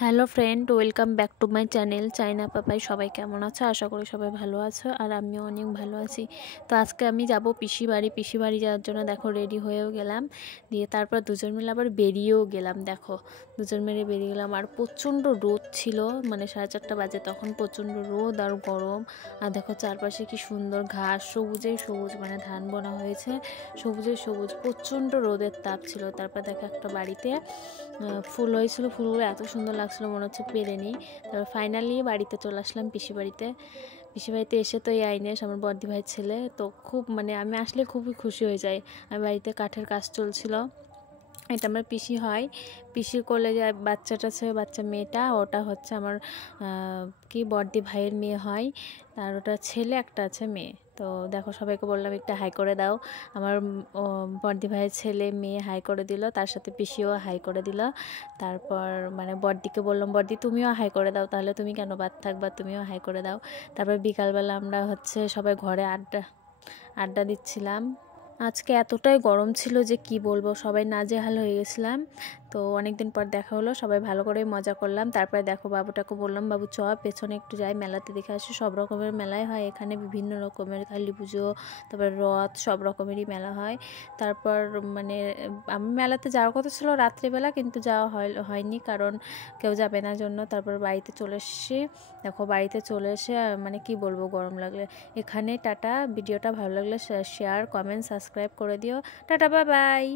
Hello friend, welcome back to my channel China Papai. সবাই কেমন আছো? আশা করি সবাই ভালো আছো, আর আমিও অনেক ভালো আছি। তো আজকে আমি যাব পিসি বাড়ি যাওয়ার জন্য। দেখো রেডি হয়েও গেলাম, দিয়ে তারপর দুজন মিলে আবার বেরিয়েও গেলাম। দেখো দুজন মিলে বেরিয়ে গেলাম, আর প্রচণ্ড রোদ ছিল, মানে 4:30 বাজে তখন। প্রচণ্ড রোদ আর গরম, আর দেখো চারপাশে কি সুন্দর ঘাস, সবুজেই সবুজ, মানে ধান বোনা হয়েছে, সবুজে সবুজ। প্রচণ্ড রোদের তাপ ছিল। তারপর দেখো একটা বাড়িতে ফুল হয়েছিল, ফুলগুলো এত সুন্দর লাগছিলো, মনে হচ্ছে পেরে নিই। তারপর ফাইনালি বাড়িতে চলে আসলাম, পিসি বাড়িতে এসে তো এই আইনেস আমার বড়দি ভাইয়ের ছেলে, তো খুব মানে আমি আসলে খুবই খুশি হয়ে যাই। আমি বাড়িতে কাঠের কাজ চলছিল, এটা আমার পিসি হয়। পিসির কোলে যে বাচ্চাটা আছে, বাচ্চা মেয়েটা, ওটা হচ্ছে আমার কি বড়দি ভাইয়ের মেয়ে হয়। তার ওটা ছেলে, একটা আছে মেয়ে। তো দেখো সবাইকে বললাম একটা হাই করে দাও। আমার বড়দি ভাইয়ের ছেলে মেয়ে হাই করে দিল, তার সাথে পিসিও হাই করে দিল। তারপর মানে বড়দিকে বললাম, বড়দি তুমিও হাই করে দাও, তাহলে তুমি কেন বাদ থাকবা, তুমিও হাই করে দাও। তারপর বিকালবেলা আমরা হচ্ছে সবাই ঘরে আড্ডা দিচ্ছিলাম। আজকে এতটাই গরম ছিল যে কি বলবো, সবাই নাজেহাল হয়ে গেছিলাম। তো অনেকদিন পর দেখা হলো, সবাই ভালো করে মজা করলাম। তারপরে দেখো বাবুটাকে বললাম, বাবু চ পেছনে একটু যাই, মেলাতে দেখে আসি। সব রকমের মেলাই হয় এখানে, বিভিন্ন রকমের, কালী পুজো, তারপর রথ, সব রকমেরই মেলা হয়। তারপর মানে আমি মেলাতে যাওয়ার কথা ছিল রাত্রিবেলা, কিন্তু যাওয়া হয়নি, কারণ কেউ যাবে না জন্য। তারপর বাড়িতে চলে এসেছি। দেখো বাড়িতে চলে এসে মানে কি বলবো, গরম লাগলে। এখানে টাটা। ভিডিওটা ভালো লাগলে শেয়ার, কমেন্ট, সাবস্ক্রাইব করে দিও। Tata, bye bye.